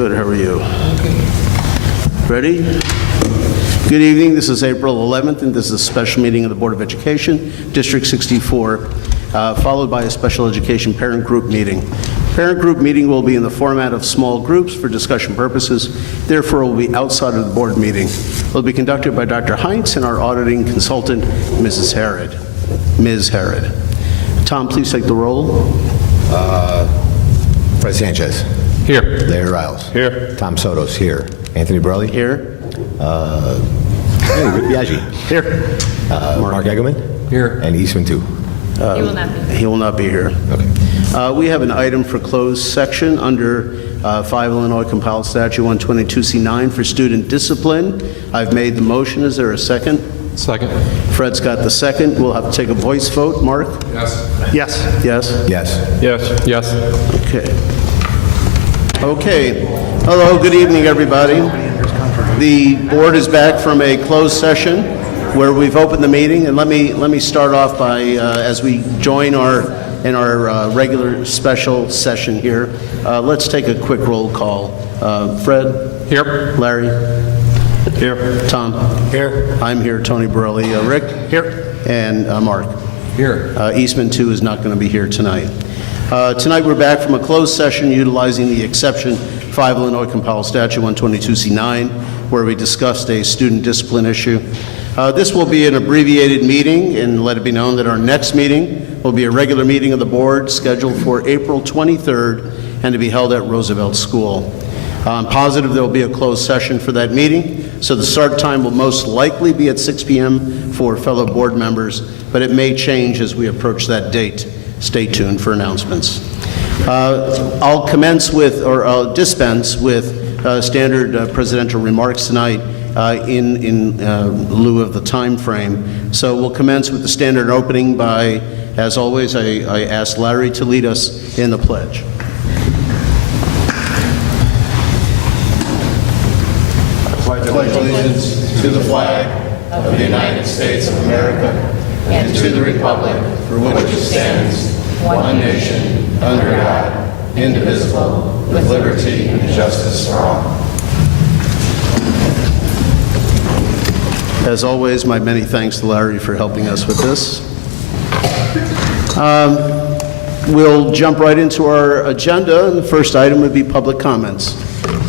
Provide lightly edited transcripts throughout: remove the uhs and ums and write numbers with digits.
Good, how are you? Ready? Good evening, this is April 11th, and this is a special meeting of the Board of Education, District 64, followed by a special education parent group meeting. Parent group meeting will be in the format of small groups for discussion purposes, therefore will be outside of the board meeting. It will be conducted by Dr. Heinz and our auditing consultant, Ms. Harrod. Tom, please take the roll. Fred Sanchez. Here. Larry Riles. Here. Tom Sotos. Here. Anthony Borelli. Here. Biaggi. Here. Mark Eggleman. Here. And Eastman, too. He will not be. He will not be here. Okay. We have an item for closed section under 5 Illinois Compiled Statute 122C9 for student discipline. I've made the motion. Is there a second? Second. Fred's got the second. We'll have to take a voice vote. Mark? Yes. Yes. Yes? Yes. Yes. Yes. Okay. Okay. Hello, good evening, everybody. The board is back from a closed session where we've opened the meeting, and let me start off by, as we join our regular special session here, let's take a quick roll call. Fred? Here. Larry? Here. Tom? Here. I'm here. Tony Borelli. Rick? Here. And Mark? Here. Eastman, too, is not going to be here tonight. Tonight we're back from a closed session utilizing the exception 5 Illinois Compiled Statute 122C9, where we discussed a student discipline issue. This will be an abbreviated meeting, and let it be known that our next meeting will be a regular meeting of the board scheduled for April 23rd and to be held at Roosevelt School. I'm positive there will be a closed session for that meeting, so the start time will most likely be at 6 p.m. for fellow board members, but it may change as we approach that date. Stay tuned for announcements. I'll commence with, or I'll dispense with standard presidential remarks tonight in lieu of the time frame. So we'll commence with the standard opening by, as always, I ask Larry to lead us in the pledge. I pledge allegiance to the flag of the United States of America and to the republic for which it stands, one nation, under God, indivisible, with liberty and justice for all. As always, my many thanks to Larry for helping us with this. We'll jump right into our agenda. The first item would be public comments.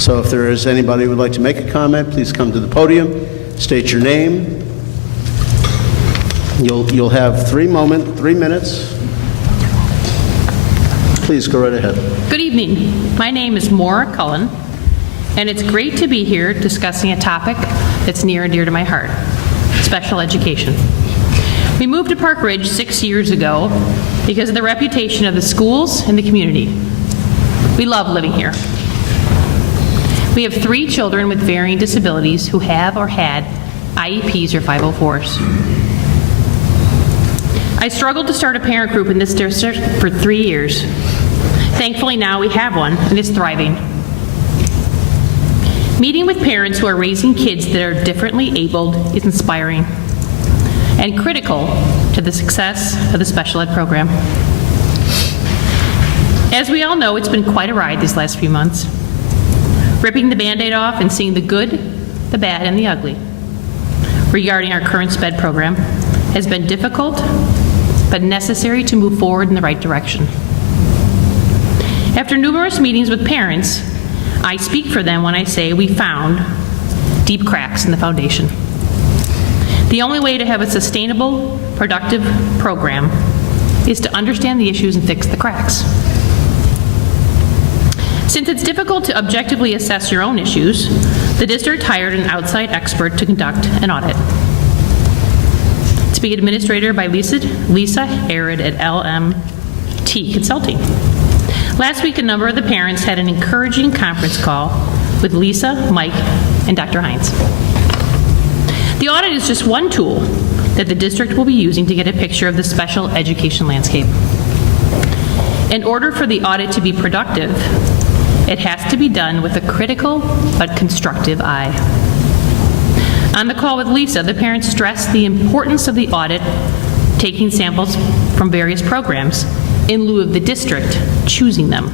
So if there is anybody who would like to make a comment, please come to the podium, state your name. You'll have 3 minutes. Please go right ahead. Good evening. My name is Maura Cullen, and it's great to be here discussing a topic that's near and dear to my heart, special education. We moved to Park Ridge 6 years ago because of the reputation of the schools and the community. We love living here. We have 3 children with varying disabilities who have or had IEPs or 504s. I struggled to start a parent group in this district for 3 years. Thankfully, now we have one, and it's thriving. Meeting with parents who are raising kids that are differently abled is inspiring and critical to the success of the special ed program. As we all know, it's been quite a ride these last few months. Ripping the Band-Aid off and seeing the good, the bad, and the ugly regarding our current SPED program has been difficult, but necessary to move forward in the right direction. After numerous meetings with parents, I speak for them when I say we found deep cracks in the foundation. The only way to have a sustainable, productive program is to understand the issues and fix the cracks. Since it's difficult to objectively assess your own issues, the district hired an outside expert to conduct an audit. To be administrated by Lisa Harrod at LMT Consulting. Last week, a number of the parents had an encouraging conference call with Lisa, Mike, and Dr. Heinz. The audit is just one tool that the district will be using to get a picture of the special education landscape. In order for the audit to be productive, it has to be done with a critical but constructive eye. On the call with Lisa, the parents stressed the importance of the audit, taking samples from various programs in lieu of the district choosing them.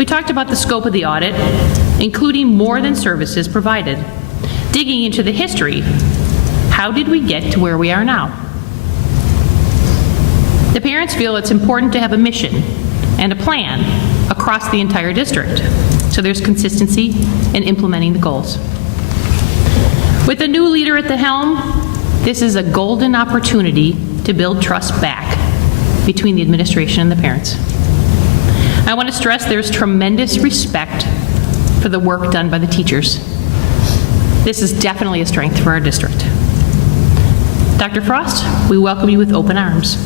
We talked about the scope of the audit, including more than services provided, digging into the history. How did we get to where we are now? The parents feel it's important to have a mission and a plan across the entire district, so there's consistency in implementing the goals. With a new leader at the helm, this is a golden opportunity to build trust back between the administration and the parents. I want to stress there's tremendous respect for the work done by the teachers. This is definitely a strength for our district. Dr. Frost, we welcome you with open arms.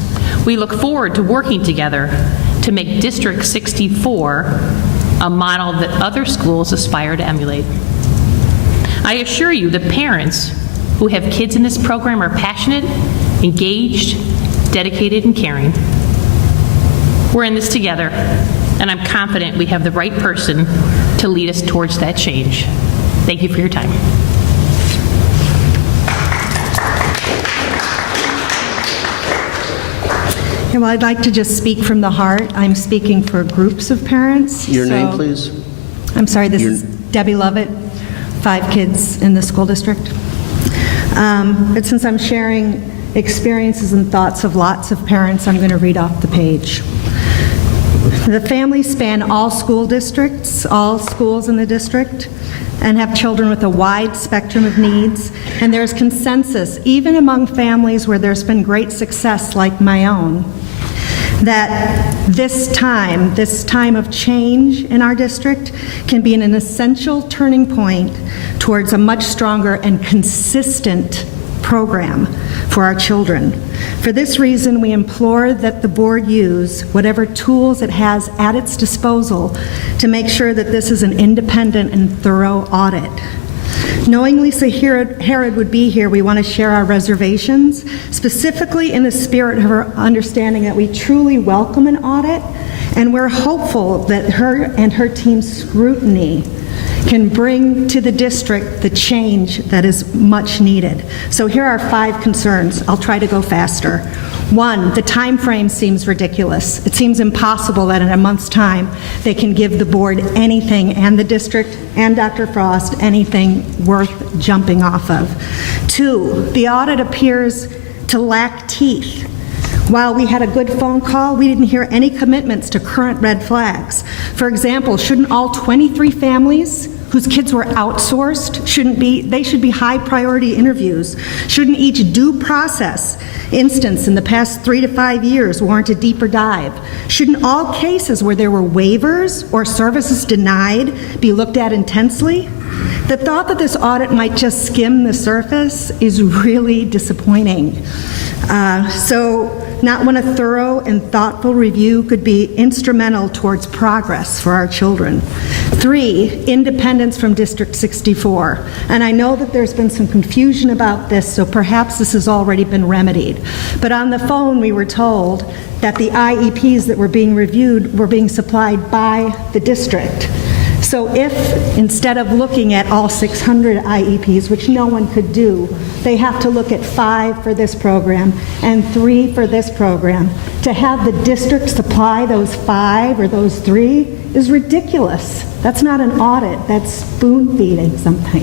We look forward to working together to make District 64 a model that other schools aspire to emulate. I assure you the parents who have kids in this program are passionate, engaged, dedicated, and caring. We're in this together, and I'm confident we have the right person to lead us towards that change. Thank you for your time. Well, I'd like to just speak from the heart. I'm speaking for groups of parents. Your name, please? I'm sorry, this is Debbie Lovett, 5 kids in the school district. But since I'm sharing experiences and thoughts of lots of parents, I'm going to read off the page. The families span all school districts, all schools in the district, and have children with a wide spectrum of needs. And there's consensus, even among families where there's been great success like my own, that this time of change in our district can be an essential turning point towards a much stronger and consistent program for our children. For this reason, we implore that the board use whatever tools it has at its disposal to make sure that this is an independent and thorough audit. Knowing Lisa Herod would be here, we want to share our reservations, specifically in the spirit of her understanding that we truly welcome an audit, and we're hopeful that her and her team's scrutiny can bring to the district the change that is much needed. So here are 5 concerns. I'll try to go faster. 1, the time frame seems ridiculous. It seems impossible that in a month's time they can give the board anything, and the district and Dr. Frost anything worth jumping off of. 2, the audit appears to lack teeth. While we had a good phone call, we didn't hear any commitments to current red flags. For example, shouldn't all 23 families whose kids were outsourced, they should be high priority interviews? Shouldn't each due process instance in the past 3 to 5 years warrant a deeper dive? Shouldn't all cases where there were waivers or services denied be looked at intensely? The thought that this audit might just skim the surface is really disappointing. So not when a thorough and thoughtful review could be instrumental towards progress for our children. 3, independence from District 64. And I know that there's been some confusion about this, so perhaps this has already been remedied. But on the phone, we were told that the IEPs that were being reviewed were being supplied by the district. So if, instead of looking at all 600 IEPs, which no one could do, they have to look at 5 for this program and 3 for this program, to have the district supply those 5 or those 3 is ridiculous. That's not an audit, that's spoon feeding something.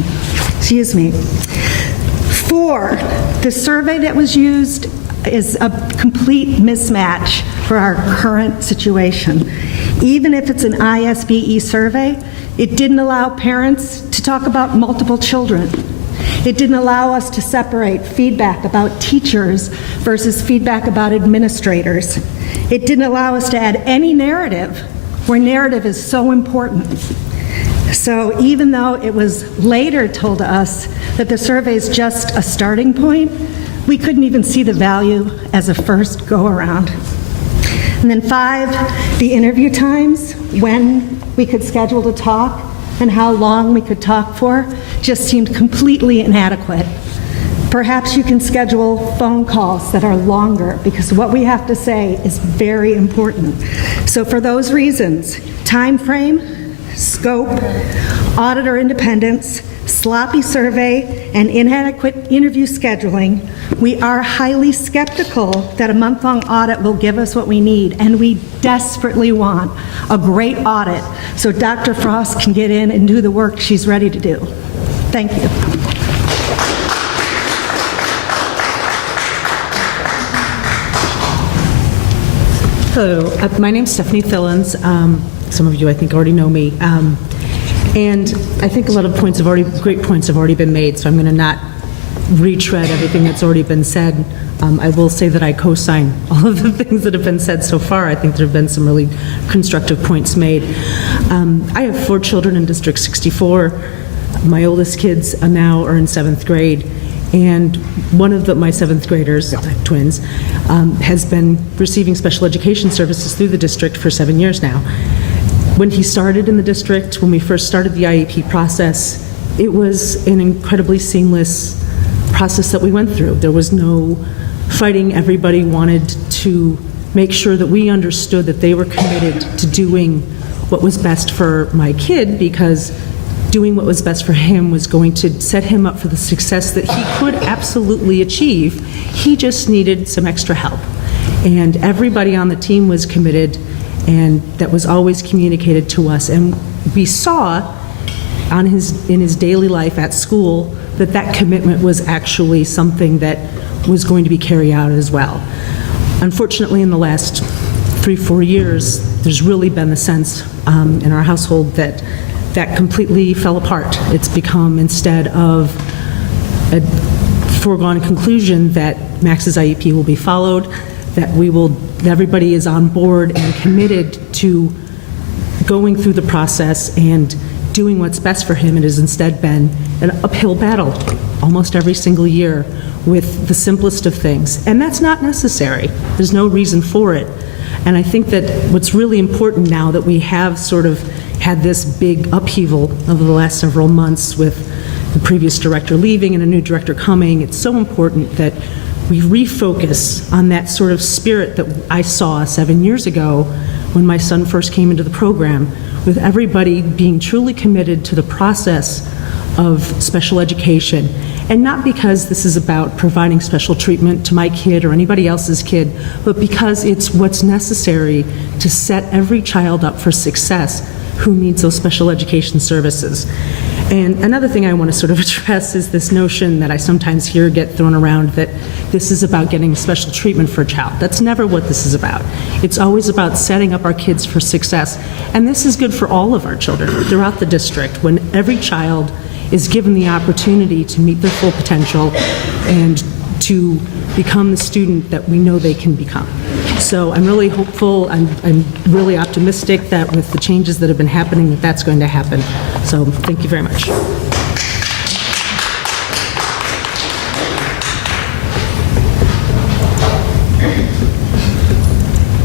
Excuse me. 4, the survey that was used is a complete mismatch for our current situation. Even if it's an ISBE survey, it didn't allow parents to talk about multiple children. It didn't allow us to separate feedback about teachers versus feedback about administrators. It didn't allow us to add any narrative, where narrative is so important. So even though it was later told to us that the survey is just a starting point, we couldn't even see the value as a first go-around. And then 5, the interview times, when we could schedule to talk and how long we could talk for, just seemed completely inadequate. Perhaps you can schedule phone calls that are longer, because what we have to say is very important. So for those reasons, time frame, scope, auditor independence, sloppy survey, and inadequate interview scheduling, we are highly skeptical that a month-long audit will give us what we need, and we desperately want a great audit so Dr. Frost can get in and do the work she's ready to do. Thank you. Hello, my name's Stephanie Fillins. Some of you, I think, already know me. And I think a lot of great points have already been made, so I'm going to not retread everything that's already been said. I will say that I co-sign all of the things that have been said so far. I think there have been some really constructive points made. I have 4 children in District 64. My oldest kids now are in 7th grade. And one of my 7th graders, I have twins, has been receiving special education services through the district for 7 years now. When he started in the district, when we first started the IEP process, it was an incredibly seamless process that we went through. There was no fighting. Everybody wanted to make sure that we understood that they were committed to doing what was best for my kid, because doing what was best for him was going to set him up for the success that he could absolutely achieve. He just needed some extra help. And everybody on the team was committed, and that was always communicated to us. And we saw in his daily life at school that commitment was actually something that was going to be carried out as well. Unfortunately, in the last 3-4 years, there's really been the sense in our household that completely fell apart. It's become, instead of a foregone conclusion that Max's IEP will be followed, that everybody is on board and committed to going through the process and doing what's best for him. It has instead been an uphill battle almost every single year with the simplest of things. And that's not necessary. There's no reason for it. And I think that what's really important now that we have sort of had this big upheaval over the last several months with the previous director leaving and a new director coming, it's so important that we refocus on that sort of spirit that I saw 7 years ago when my son first came into the program, with everybody being truly committed to the process of special education. And not because this is about providing special treatment to my kid or anybody else's kid, but because it's what's necessary to set every child up for success who needs those special education services. And another thing I want to sort of address is this notion that I sometimes hear get thrown around that this is about getting special treatment for a child. That's never what this is about. It's always about setting up our kids for success. And this is good for all of our children throughout the district, when every child is given the opportunity to meet their full potential and to become the student that we know they can become. So I'm really hopeful, I'm really optimistic that with the changes that have been happening, that's going to happen. So thank you very much.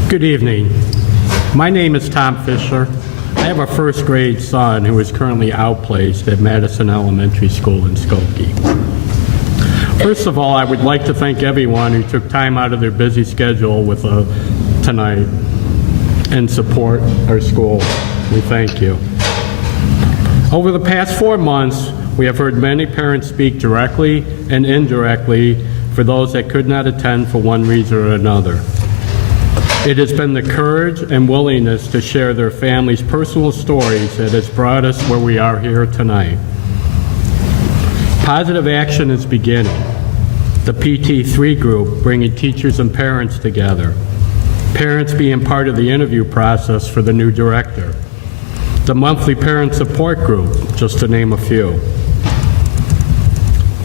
Good evening. My name is Tom Fisher. I have a first grade son who is currently outplaced at Madison Elementary School in Skokie. First of all, I would like to thank everyone who took time out of their busy schedule with tonight and support our school. We thank you. Over the past 4 months, we have heard many parents speak directly and indirectly for those that could not attend for one reason or another. It has been the courage and willingness to share their families' personal stories that has brought us where we are here tonight. Positive action is beginning. The PT3 group bringing teachers and parents together. Parents being part of the interview process for the new director. The monthly parent support group, just to name a few.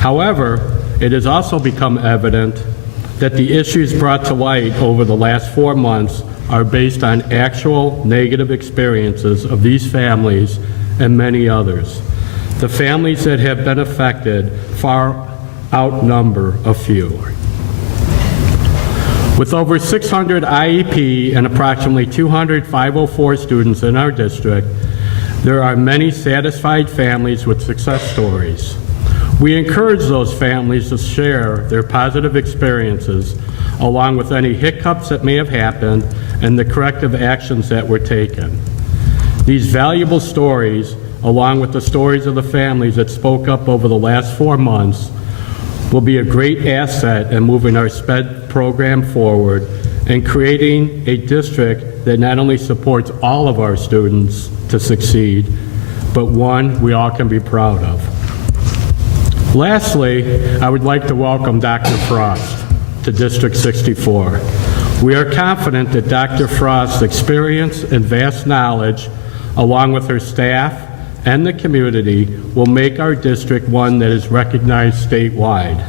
However, it has also become evident that the issues brought to light over the last 4 months are based on actual negative experiences of these families and many others. The families that have been affected far outnumber a few. With over 600 IEP and approximately 200 504 students in our district, there are many satisfied families with success stories. We encourage those families to share their positive experiences along with any hiccups that may have happened and the corrective actions that were taken. These valuable stories along with the stories of the families that spoke up over the last 4 months, will be a great asset in moving our SPED program forward and creating a district that not only supports all of our students to succeed, but one we all can be proud of. Lastly, I would like to welcome Dr. Frost to District 64. We are confident that Dr. Frost's experience and vast knowledge, along with her staff and the community, will make our district one that is recognized statewide.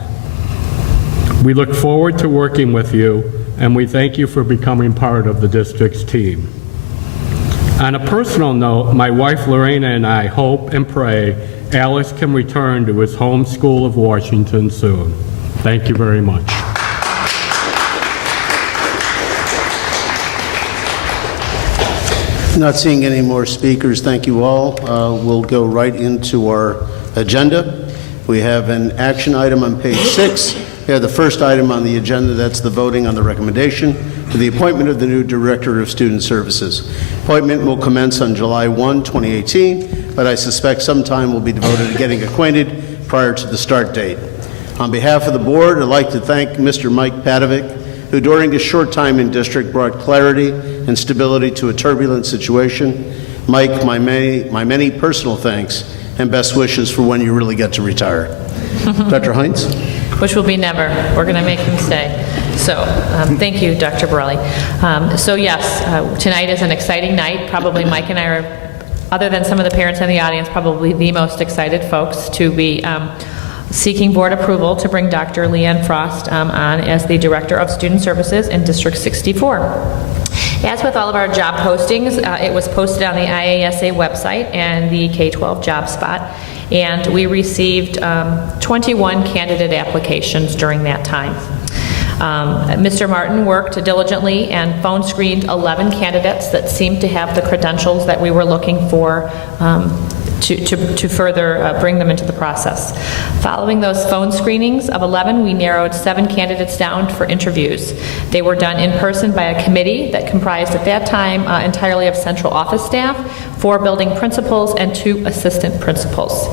We look forward to working with you, and we thank you for becoming part of the district's team. On a personal note, my wife Lorena and I hope and pray Alex can return to his home school of Washington soon. Thank you very much. Not seeing any more speakers, thank you all. We'll go right into our agenda. We have an action item on page 6. We have the first item on the agenda, that's the voting on the recommendation for the appointment of the new Director of Student Services. Appointment will commence on July 1, 2018, but I suspect some time will be devoted to getting acquainted prior to the start date. On behalf of the board, I'd like to thank Mr. Mike Padovic, who during his short time in district brought clarity and stability to a turbulent situation. Mike, my many personal thanks and best wishes for when you really get to retire. Dr. Hines? Which will be never. We're going to make him stay. So thank you, Dr. Borelli. So yes, tonight is an exciting night. Probably Mike and I are, other than some of the parents in the audience, probably the most excited folks to be seeking board approval to bring Dr. Leanne Frost on as the Director of Student Services in District 64. As with all of our job postings, it was posted on the IASA website and the K-12 job spot, and we received 21 candidate applications during that time. Mr. Martin worked diligently and phone screened 11 candidates that seemed to have the credentials that we were looking for to further bring them into the process. Following those phone screenings of 11, we narrowed 7 candidates down for interviews. They were done in person by a committee that comprised at that time entirely of central office staff, 4 building principals, and 2 assistant principals.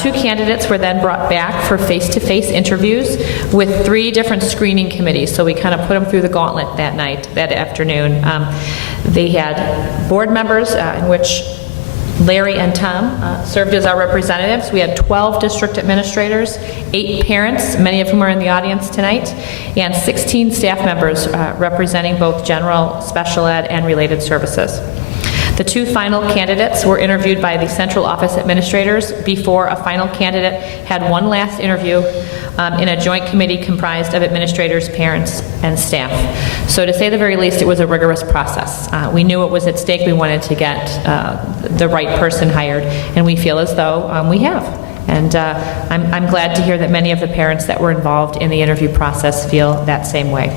2 candidates were then brought back for face-to-face interviews with 3 different screening committees, so we kind of put them through the gauntlet that afternoon. They had board members in which Larry and Tom served as our representatives. We had 12 district administrators, 8 parents, many of whom are in the audience tonight, and 16 staff members representing both general, special ed, and related services. The 2 final candidates were interviewed by the central office administrators before a final candidate had one last interview in a joint committee comprised of administrators, parents, and staff. So to say the very least, it was a rigorous process. We knew it was at stake. We wanted to get the right person hired, and we feel as though we have. And I'm glad to hear that many of the parents that were involved in the interview process feel that same way.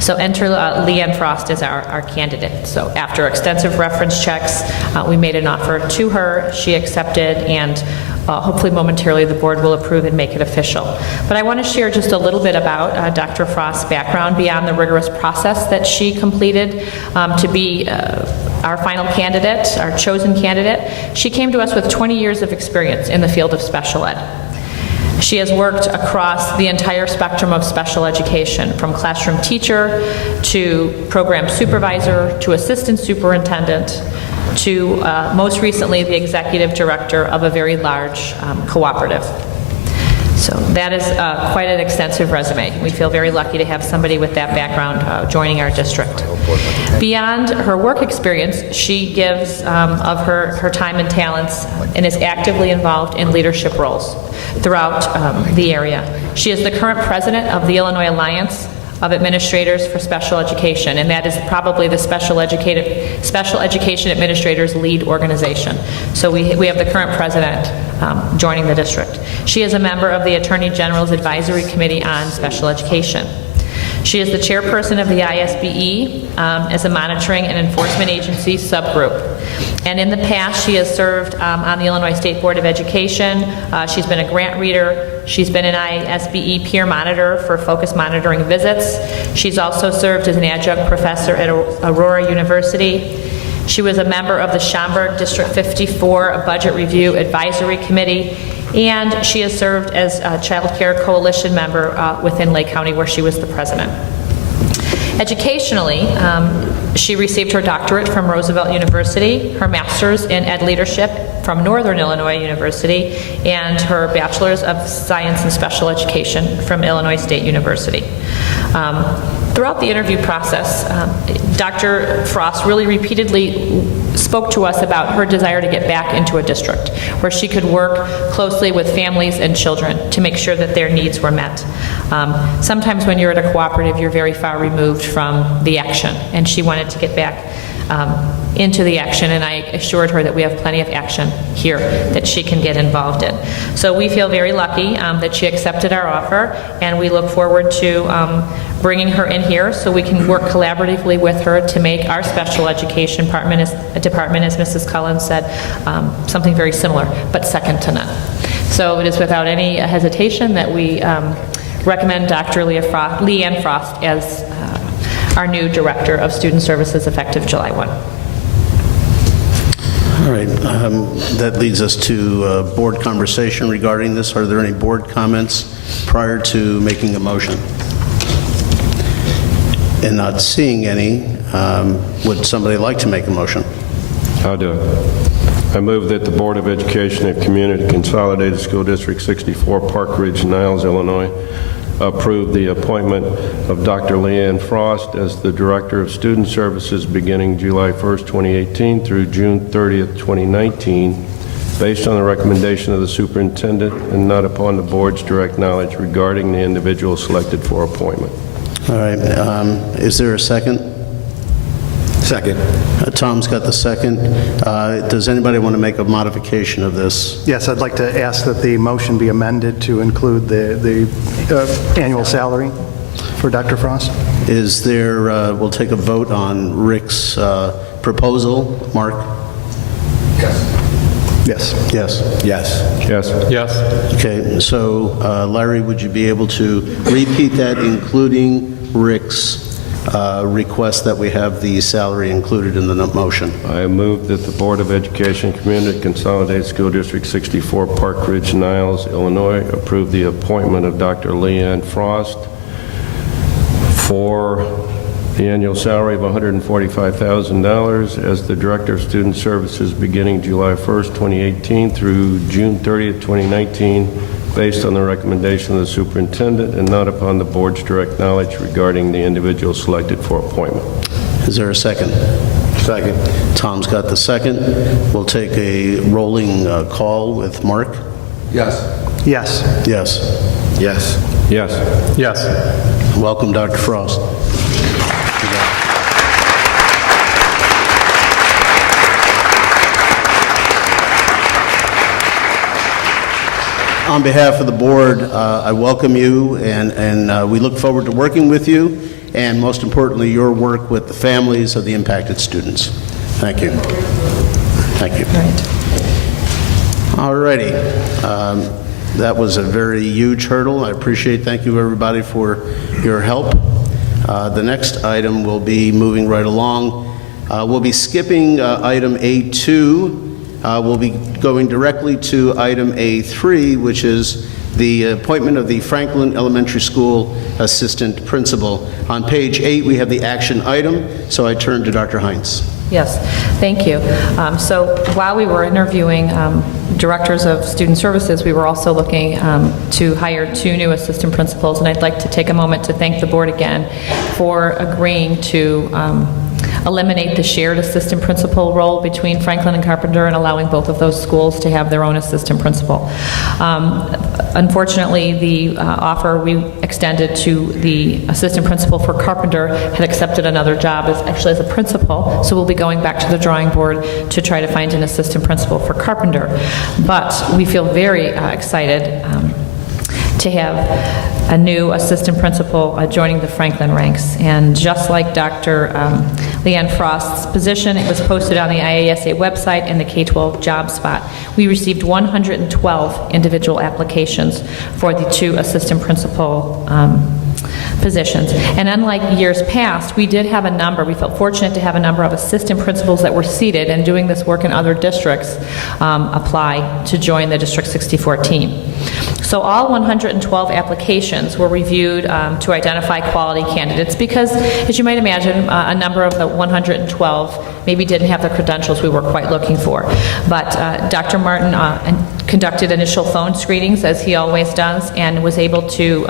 So enter Leanne Frost as our candidate. So after extensive reference checks, we made an offer to her. She accepted, and hopefully momentarily the board will approve and make it official. But I want to share just a little bit about Dr. Frost's background beyond the rigorous process that she completed to be our final candidate, our chosen candidate. She came to us with 20 years of experience in the field of special ed. She has worked across the entire spectrum of special education, from classroom teacher to program supervisor to assistant superintendent to most recently the executive director of a very large cooperative. So that is quite an extensive resume. We feel very lucky to have somebody with that background joining our district. Beyond her work experience, she gives of her time and talents and is actively involved in leadership roles throughout the area. She is the current president of the Illinois Alliance of Administrators for Special Education, and that is probably the Special Education Administrators lead organization. So we have the current president joining the district. She is a member of the Attorney General's Advisory Committee on Special Education. She is the chairperson of the ISBE as a monitoring and enforcement agency subgroup. And in the past, she has served on the Illinois State Board of Education. She's been a grant reader. She's been an ISBE peer monitor for focus monitoring visits. She's also served as an adjunct professor at Aurora University. She was a member of the Schaumburg District 54 Budget Review Advisory Committee, and she has served as a Child Care Coalition member within Lake County, where she was the president. Educationally, she received her doctorate from Roosevelt University, her master's in ed leadership from Northern Illinois University, and her bachelor's of science in special education from Illinois State University. Throughout the interview process, Dr. Frost really repeatedly spoke to us about her desire to get back into a district where she could work closely with families and children to make sure that their needs were met. Sometimes when you're at a cooperative, you're very far removed from the action, and she wanted to get back into the action, and I assured her that we have plenty of action here that she can get involved in. So we feel very lucky that she accepted our offer, and we look forward to bringing her in here so we can work collaboratively with her to make our special education department, as Mrs. Cullen said, something very similar, but second to none. So it is without any hesitation that we recommend Dr. Leanne Frost as our new Director of Student Services effective July 1. All right, that leads us to board conversation regarding this. Are there any board comments prior to making a motion? And not seeing any, would somebody like to make a motion? I'll do it. I move that the Board of Education of Community Consolidated School District 64, Park Ridge-Niles, Illinois, approve the appointment of Dr. Leanne Frost as the Director of Student Services beginning July 1st, 2018 through June 30th, 2019, based on the recommendation of the superintendent and not upon the board's direct knowledge regarding the individual selected for appointment. All right, is there a second? Second. Tom's got the second. Does anybody want to make a modification of this? Yes, I'd like to ask that the motion be amended to include the annual salary for Dr. Frost. Is there, we'll take a vote on Rick's proposal. Mark? Yes. Yes. Yes. Yes. Yes. Okay, so Larry, would you be able to repeat that, including Rick's request that we have the salary included in the motion? I move that the Board of Education Community Consolidated School District 64, Park Ridge-Niles, Illinois, approve the appointment of Dr. Leanne Frost for the annual salary of $145,000 as the Director of Student Services beginning July 1st, 2018 through June 30th, 2019, based on the recommendation of the superintendent and not upon the board's direct knowledge regarding the individual selected for appointment. Is there a second? Second. Tom's got the second. We'll take a rolling call with Mark. Yes. Yes. Yes. Yes. Yes. Yes. Welcome, Dr. Frost. On behalf of the board, I welcome you, and we look forward to working with you, and most importantly, your work with the families of the impacted students. Thank you. Thank you. All righty. That was a very huge hurdle. I appreciate, thank you everybody for your help. The next item will be moving right along. We'll be skipping item A2. We'll be going directly to item A3, which is the appointment of the Franklin Elementary School Assistant Principal. On page 8, we have the action item, so I turn to Dr. Heinz. Yes, thank you. So while we were interviewing directors of student services, we were also looking to hire 2 new assistant principals, and I'd like to take a moment to thank the board again for agreeing to eliminate the shared assistant principal role between Franklin and Carpenter and allowing both of those schools to have their own assistant principal. Unfortunately, the offer we extended to the assistant principal for Carpenter had accepted another job as a principal, so we'll be going back to the drawing board to try to find an assistant principal for Carpenter. But we feel very excited to have a new assistant principal joining the Franklin ranks. And just like Dr. Leanne Frost's position, it was posted on the IASA website and the K-12 job spot. We received 112 individual applications for the 2 assistant principal positions. And unlike years past, we felt fortunate to have a number of assistant principals that were seated and doing this work in other districts apply to join the District 64 team. So all 112 applications were reviewed to identify quality candidates because, as you might imagine, a number of the 112 maybe didn't have the credentials we were quite looking for. But Dr. Martin conducted initial phone screenings, as he always does, and was able to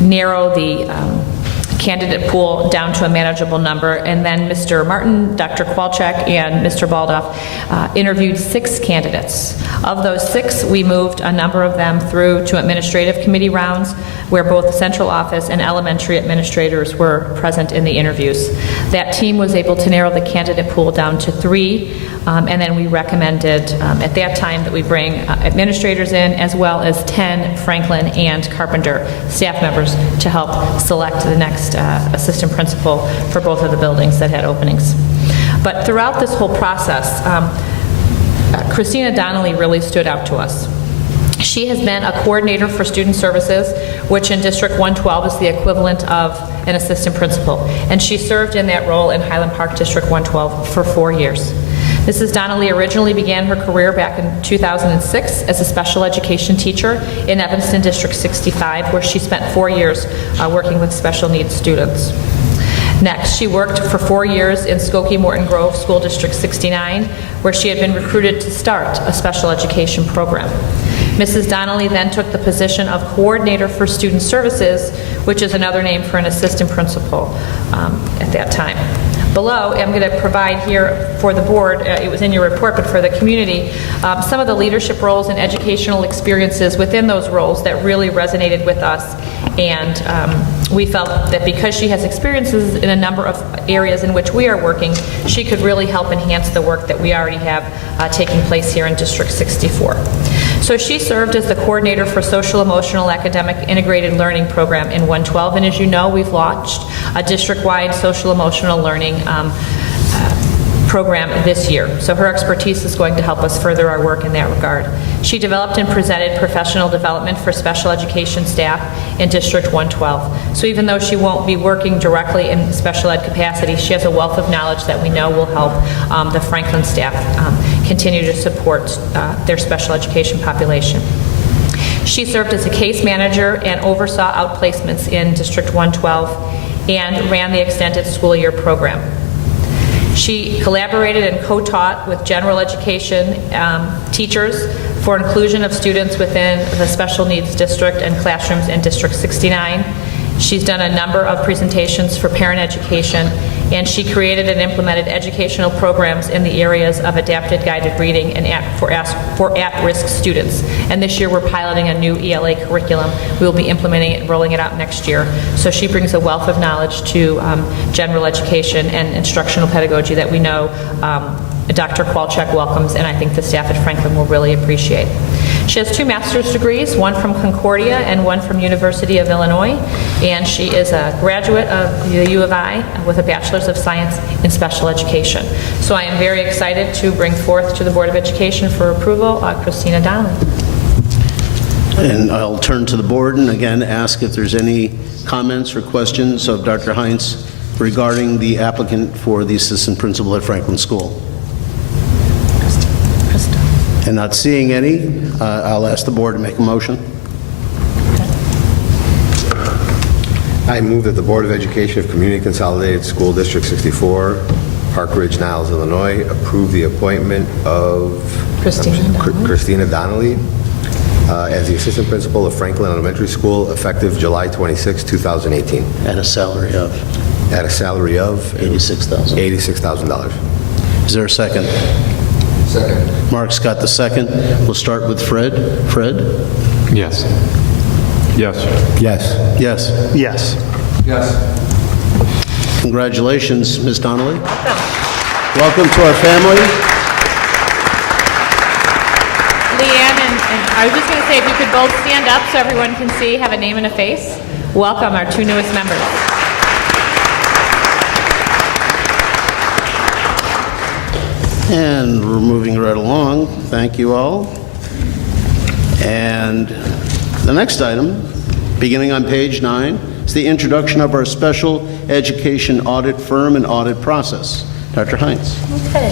narrow the candidate pool down to a manageable number. And then Mr. Martin, Dr. Kwalchek, and Mr. Baldoff interviewed 6 candidates. Of those 6, we moved a number of them through to administrative committee rounds, where both central office and elementary administrators were present in the interviews. That team was able to narrow the candidate pool down to 3, and then we recommended at that time that we bring administrators in, as well as 10 Franklin and Carpenter staff members to help select the next assistant principal for both of the buildings that had openings. But throughout this whole process, Christina Donnelly really stood out to us. She has been a coordinator for student services, which in District 112 is the equivalent of an assistant principal, and she served in that role in Highland Park District 112 for 4 years. Mrs. Donnelly originally began her career back in 2006 as a special education teacher in Evanston District 65, where she spent 4 years working with special needs students. Next, she worked for 4 years in Skokie Morton Grove School District 69, where she had been recruited to start a special education program. Mrs. Donnelly then took the position of coordinator for student services, which is another name for an assistant principal at that time. Below, I'm going to provide here for the board, it was in your report, but for the community, some of the leadership roles and educational experiences within those roles that really resonated with us. And we felt that because she has experiences in a number of areas in which we are working, she could really help enhance the work that we already have taking place here in District 64. So she served as the coordinator for social emotional academic integrated learning program in 112, and as you know, we've launched a district-wide social emotional learning program this year. So her expertise is going to help us further our work in that regard. She developed and presented professional development for special education staff in District 112. So even though she won't be working directly in special ed capacity, she has a wealth of knowledge that we know will help the Franklin staff continue to support their special education population. She served as a case manager and oversaw outplacements in District 112 and ran the extended school year program. She collaborated and co-taught with general education teachers for inclusion of students within the special needs district and classrooms in District 69. She's done a number of presentations for parent education, and she created and implemented educational programs in the areas of adapted guided reading and for at-risk students. And this year we're piloting a new ELA curriculum. We will be implementing it and rolling it out next year. So she brings a wealth of knowledge to general education and instructional pedagogy that we know Dr. Kwalchek welcomes, and I think the staff at Franklin will really appreciate. She has 2 master's degrees, one from Concordia and one from University of Illinois, and she is a graduate of the U of I with a Bachelor's of Science in Special Education. So I am very excited to bring forth to the Board of Education for approval Christina Donnelly. And I'll turn to the board and again ask if there's any comments or questions of Dr. Heinz regarding the applicant for the assistant principal at Franklin School. And not seeing any, I'll ask the board to make a motion. I move that the Board of Education of Community Consolidated School District 64, Park Ridge-Niles, Illinois, approve the appointment of Christina Donnelly as the assistant principal of Franklin Elementary School effective July 26, 2018. At a salary of? At a salary of? $86,000. $86,000. Is there a second? Second. Mark's got the second. We'll start with Fred. Fred? Yes. Yes. Yes. Yes. Yes. Yes. Congratulations, Ms. Donnelly. Welcome to our family. Leanne and I was just going to say, if you could both stand up so everyone can see, have a name and a face. Welcome our 2 newest members. And we're moving right along. Thank you all. And the next item, beginning on page 9, is the introduction of our special education audit firm and audit process. Dr. Hines. Okay.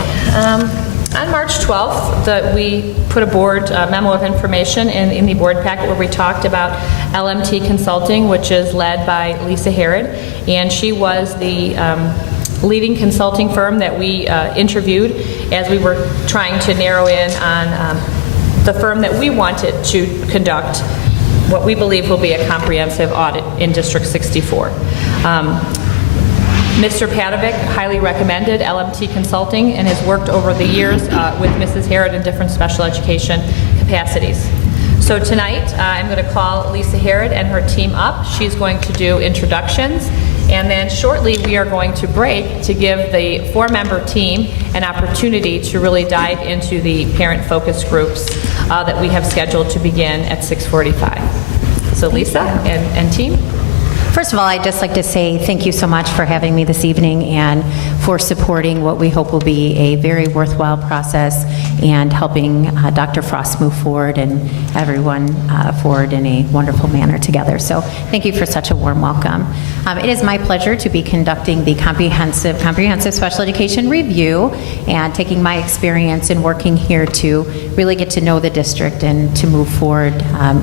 On March 12th, we put a board memo of information in the board packet where we talked about LMT Consulting, which is led by Lisa Herod, and she was the leading consulting firm that we interviewed as we were trying to narrow in on the firm that we wanted to conduct what we believe will be a comprehensive audit in District 64. Mr. Padovic highly recommended LMT Consulting and has worked over the years with Mrs. Herod in different special education capacities. So tonight, I'm going to call Lisa Herod and her team up. She's going to do introductions, and then shortly we are going to break to give the 4-member team an opportunity to really dive into the parent focus groups that we have scheduled to begin at 6:45. So Lisa and team. First of all, I'd just like to say thank you so much for having me this evening and for supporting what we hope will be a very worthwhile process and helping Dr. Frost move forward and everyone forward in a wonderful manner together. So thank you for such a warm welcome. It is my pleasure to be conducting the comprehensive special education review and taking my experience in working here to really get to know the district and to move forward,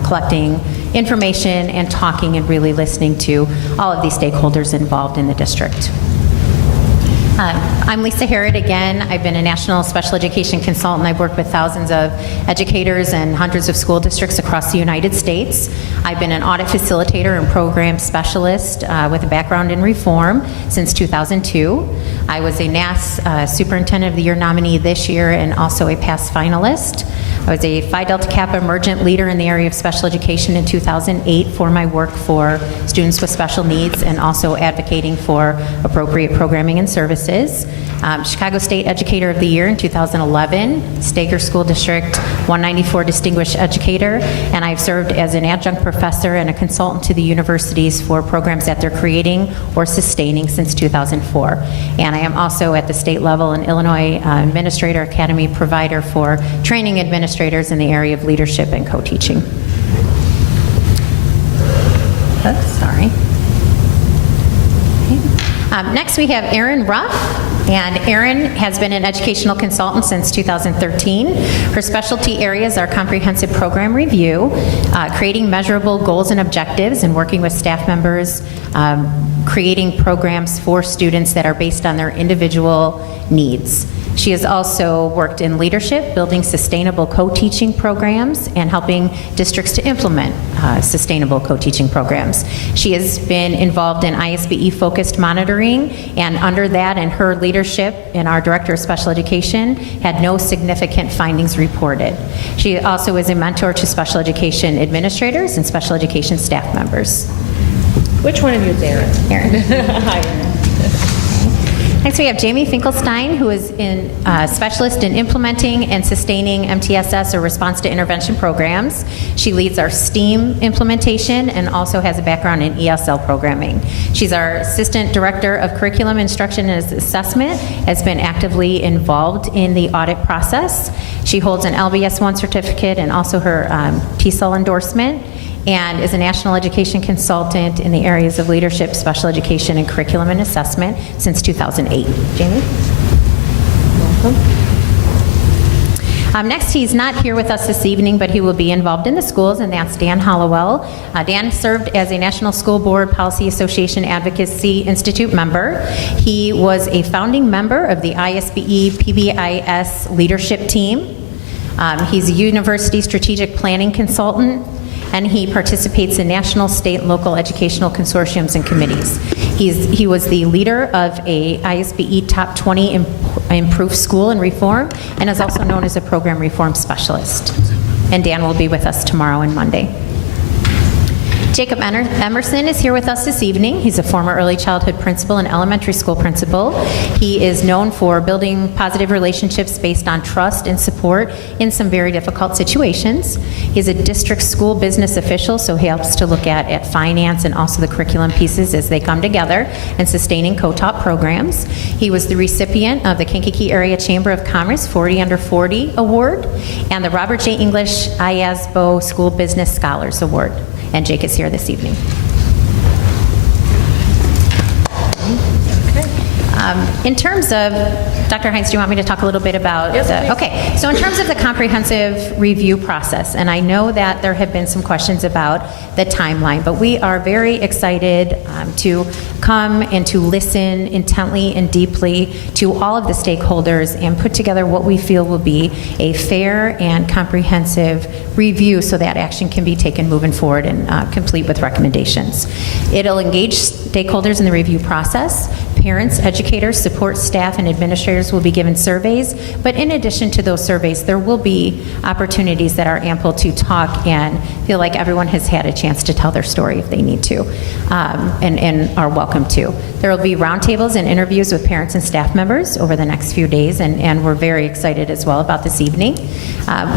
collecting information and talking and really listening to all of these stakeholders involved in the district. I'm Lisa Herod again. I've been a national special education consultant. I've worked with thousands of educators and hundreds of school districts across the United States. I've been an audit facilitator and program specialist with a background in reform since 2002. I was a NAS Superintendent of the Year nominee this year and also a past finalist. I was a Phi Delta Kappa emergent leader in the area of special education in 2008 for my work for students with special needs and also advocating for appropriate programming and services. Chicago State Educator of the Year in 2011, Stager School District 194 Distinguished Educator, and I've served as an adjunct professor and a consultant to the universities for programs that they're creating or sustaining since 2004. And I am also at the state level an Illinois Administrator Academy provider for training administrators in the area of leadership and co-teaching. Oops, sorry. Okay. Next we have Erin Ruff. And Erin has been an educational consultant since 2013. Her specialty areas are comprehensive program review, creating measurable goals and objectives, and working with staff members, creating programs for students that are based on their individual needs. She has also worked in leadership, building sustainable co-teaching programs, and helping districts to implement sustainable co-teaching programs. She has been involved in ISBE-focused monitoring, and under that and her leadership and our Director of Special Education had no significant findings reported. She also is a mentor to special education administrators and special education staff members. Which one of you is Erin? Erin. Hi, Erin. Next, we have Jamie Finkelstein, who is a specialist in implementing and sustaining MTSS, or response to intervention programs. She leads our STEAM implementation and also has a background in ESL programming. She's our Assistant Director of Curriculum Instruction and Assessment, has been actively involved in the audit process. She holds an LBS 1 certificate and also her TESOL endorsement, and is a national education consultant in the areas of leadership, special education, and curriculum and assessment since 2008. Jamie? Welcome. Next, he's not here with us this evening, but he will be involved in the schools, and that's Dan Hollowell. Dan served as a National School Board Policy Association Advocacy Institute member. He was a founding member of the ISBE PBIS leadership team. He's a university strategic planning consultant, and he participates in national, state, and local educational consortiums and committees. He was the leader of a ISBE Top 20 Improved School and Reform, and is also known as a program reform specialist. And Dan will be with us tomorrow and Monday. Jacob Emerson is here with us this evening. He's a former early childhood principal and elementary school principal. He is known for building positive relationships based on trust and support in some very difficult situations. He's a district school business official, so he helps to look at finance and also the curriculum pieces as they come together and sustaining co-taught programs. He was the recipient of the Kankakee Area Chamber of Commerce 40 Under 40 Award and the Robert J. English IASBO School Business Scholars Award. And Jake is here this evening. In terms of, Dr. Hines, do you want me to talk a little bit about? Yes, please. Okay, so in terms of the comprehensive review process, and I know that there have been some questions about the timeline, but we are very excited to come and to listen intently and deeply to all of the stakeholders and put together what we feel will be a fair and comprehensive review so that action can be taken moving forward and complete with recommendations. It'll engage stakeholders in the review process. Parents, educators, support staff, and administrators will be given surveys, but in addition to those surveys, there will be opportunities that are ample to talk and feel like everyone has had a chance to tell their story if they need to, and are welcome to. There will be roundtables and interviews with parents and staff members over the next few days, and we're very excited as well about this evening.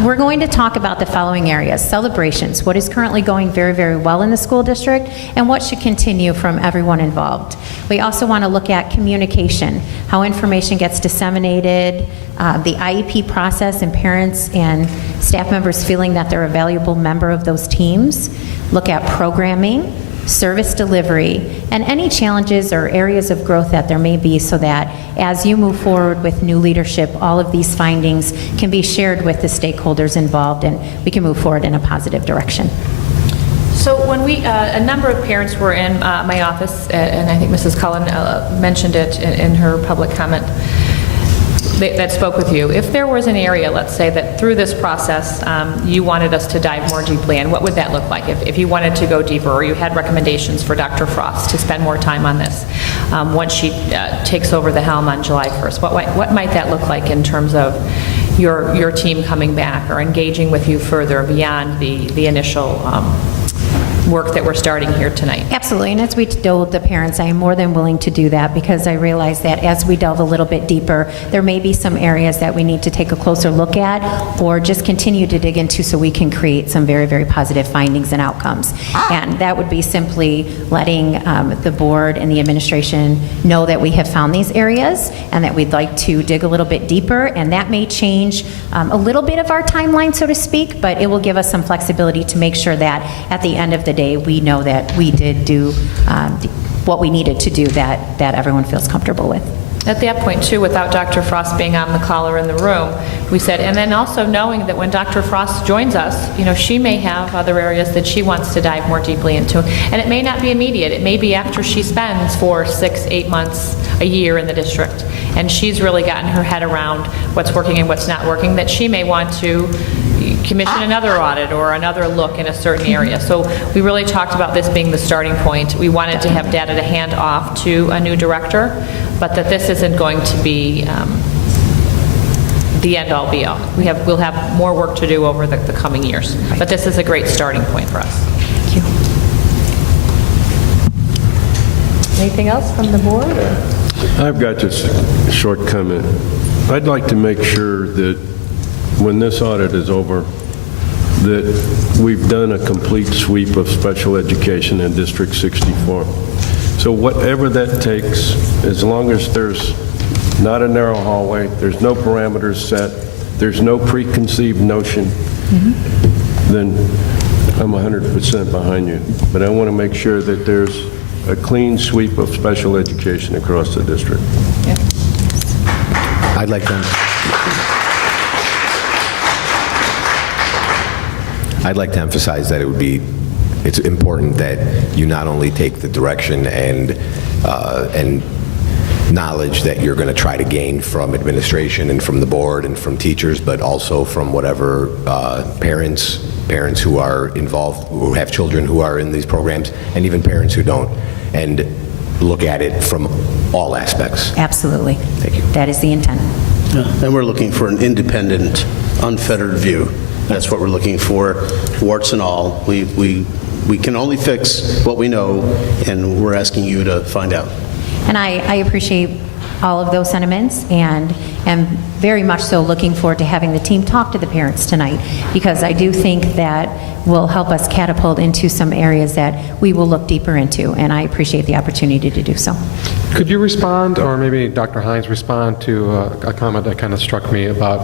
We're going to talk about the following areas: celebrations, what is currently going very, very well in the school district, and what should continue from everyone involved. We also want to look at communication, how information gets disseminated, the IEP process, and parents and staff members feeling that they're a valuable member of those teams. Look at programming, service delivery, and any challenges or areas of growth that there may be, so that as you move forward with new leadership, all of these findings can be shared with the stakeholders involved, and we can move forward in a positive direction. So when a number of parents were in my office, and I think Mrs. Cullen mentioned it in her public comment, that spoke with you. If there was an area, let's say, that through this process you wanted us to dive more deeply in, what would that look like? If you wanted to go deeper, or you had recommendations for Dr. Frost to spend more time on this once she takes over the helm on July 1st, what might that look like in terms of your team coming back or engaging with you further beyond the initial work that we're starting here tonight? Absolutely, and as we told the parents, I am more than willing to do that, because I realize that as we delve a little bit deeper, there may be some areas that we need to take a closer look at or just continue to dig into so we can create some very, very positive findings and outcomes. And that would be simply letting the board and the administration know that we have found these areas and that we'd like to dig a little bit deeper, and that may change a little bit of our timeline, so to speak, but it will give us some flexibility to make sure that at the end of the day, we know that we did do what we needed to do that everyone feels comfortable with. At that point, too, without Dr. Frost being on the call or in the room, we said, and then also knowing that when Dr. Frost joins us, she may have other areas that she wants to dive more deeply into. And it may not be immediate. It may be after she spends 4, 6, 8 months, a year in the district, and she's really gotten her head around what's working and what's not working, that she may want to commission another audit or another look in a certain area. So we really talked about this being the starting point. We wanted to have data to hand off to a new director, but that this isn't going to be the end-all be-all. We'll have more work to do over the coming years, but this is a great starting point for us. Thank you. Anything else from the board? I've got just a short comment. I'd like to make sure that when this audit is over, that we've done a complete sweep of special education in District 64. So whatever that takes, as long as there's not a narrow hallway, there's no parameters set, there's no preconceived notion, then I'm 100% behind you. But I want to make sure that there's a clean sweep of special education across the district. Yeah. I'd like to emphasize that it's important that you not only take the direction and knowledge that you're going to try to gain from administration and from the board and from teachers, but also from whatever parents who are involved, who have children who are in these programs, and even parents who don't, and look at it from all aspects. Absolutely. Thank you. That is the intent. And we're looking for an independent, unfettered view. That's what we're looking for, warts and all. We can only fix what we know, and we're asking you to find out. And I appreciate all of those sentiments, and am very much so looking forward to having the team talk to the parents tonight, because I do think that will help us catapult into some areas that we will look deeper into, and I appreciate the opportunity to do so. Could you respond, or maybe Dr. Hines respond to a comment that kind of struck me about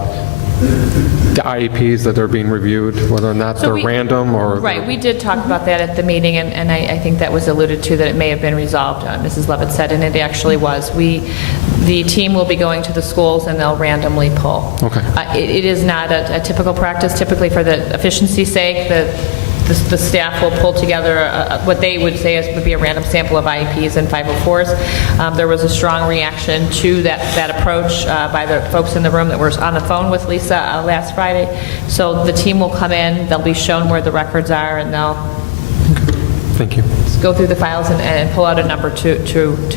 the IEPs that are being reviewed, whether or not So they're we- random or... Right, we did talk about that at the meeting, and I think that was alluded to, that it may have been resolved, Mrs. Levitt said, and it actually was. The team will be going to the schools, and they'll randomly pull. Okay. It is not a typical practice. Typically, for the efficiency's sake, the staff will pull together what they would say would be a random sample of IEPs and 504s. There was a strong reaction to that approach by the folks in the room that were on the phone with Lisa last Friday. So the team will come in, they'll be shown where the records are, and they'll Thank you. go through the files and pull out a number to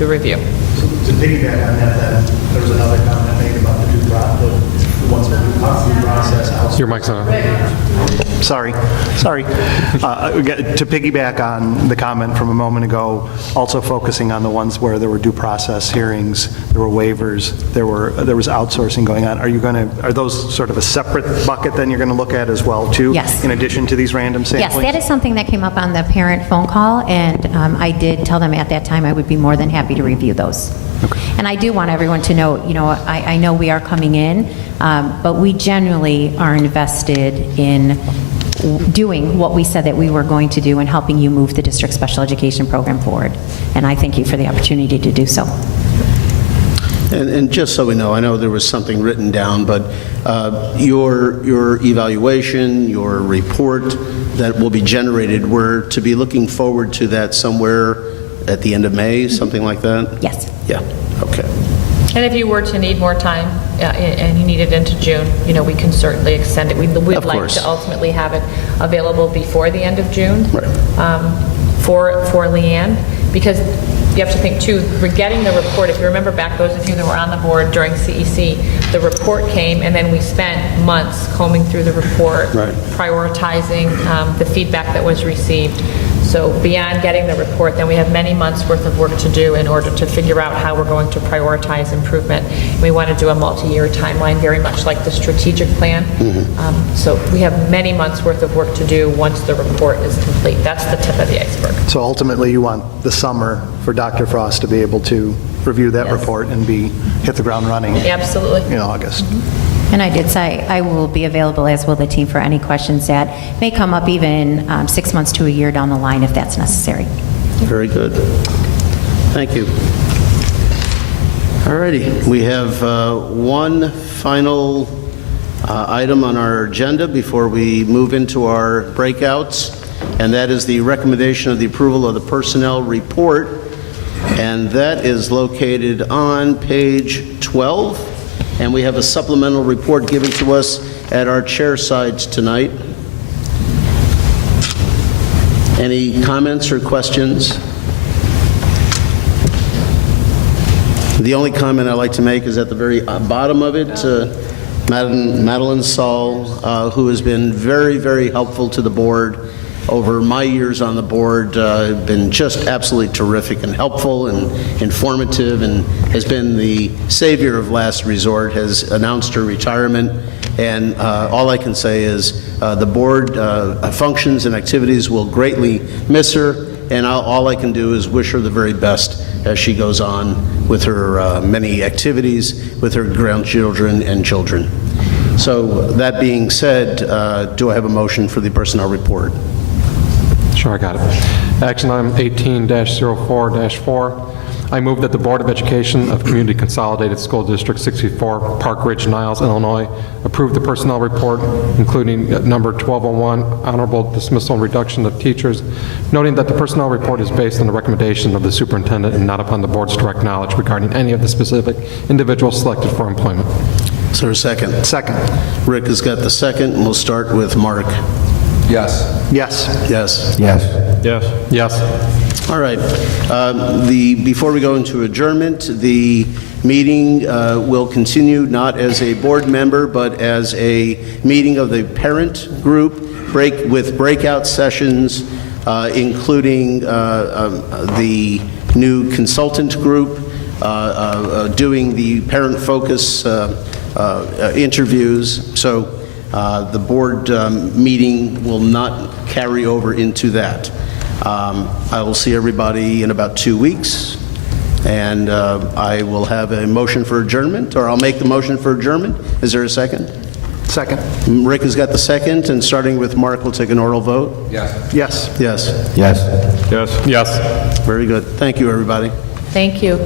review. To piggyback on that, then, there was another comment made about the due process, the ones that due process. Your mic's on. Sorry. To piggyback on the comment from a moment ago, also focusing on the ones where there were due process hearings, there were waivers, there was outsourcing going on. Are those sort of a separate bucket then you're going to look at as well, too? Yes. In addition to these random Yes, samplings? that is something that came up on the parent phone call, and I did tell them at that time I would be more than happy to review those. And I do want everyone to know, I know we are coming in, but we genuinely are invested in doing what we said that we were going to do and helping you move the district special education program forward. And I thank you for the opportunity to do so. And just so we know, I know there was something written down, but your evaluation, your report that will be generated, we're to be looking forward to that somewhere at the end of May, something like that? Yes. Yeah, okay. And if you were to need more time and you need it into June, we can certainly extend it. We'd Of like course. to ultimately have it available before the end of June Right. for Leanne, because you have to think, too, we're getting the report. If you remember back, those of you that were on the board during CEC, the report came, and then we spent months combing through the report, Right. prioritizing the feedback that was received. So beyond getting the report, then we have many months' worth of work to do in order to figure out how we're going to prioritize improvement. We want to do a multi-year timeline, very much like the strategic plan. So we have many months' worth of work to do once the report is complete. That's the tip of the iceberg. So ultimately, you want the summer for Dr. Frost to be able to review that Yes. report and hit the ground running Absolutely. in August. And I did say I will be available, as will the team, for any questions that may come up even 6 months to a year down the line if that's necessary. Very good. Thank you. All righty, we have one final item on our agenda before we move into our breakouts, and that is the recommendation of the approval of the personnel report, and that is located on page 12, and we have a supplemental report given to us at our chair sides tonight. Any comments or questions? The only comment I'd like to make is at the very bottom of it, Madeline Saul, who has been very, very helpful to the board over my years on the board, been just absolutely terrific and helpful and informative, and has been the savior of last resort, has announced her retirement. And all I can say is the board functions and activities will greatly miss her, and all I can do is wish her the very best as she goes on with her many activities with her grandchildren and children. So that being said, do I have a motion for the personnel report? Sure, I got it. Action item 18-04-4. I move that the Board of Education of Community Consolidated School District 64, Park Ridge-Niles, Illinois, approve the personnel report, including number 1201, honorable dismissal and reduction of teachers, noting that the personnel report is based on the recommendation of the superintendent and not upon the board's direct knowledge regarding any of the specific individuals selected for employment. Is there a second? Second. Rick has got the second, and we'll start with Mark. Yes. Yes. Yes. Yes. Yes. Yes. All right. Before we go into adjournment, the meeting will continue not as a board member, but as a meeting of the parent group, with breakout sessions, including the new consultant group, doing the parent focus interviews. So the board meeting will not carry over into that. I will see everybody in about 2 weeks, and I will have a motion for adjournment, or I'll make the motion for adjournment. Is there a second? Second. Rick has got the second, and starting with Mark, we'll take an oral vote. Yes. Yes. Yes. Yes. Yes. Very good. Thank you, everybody. Thank you.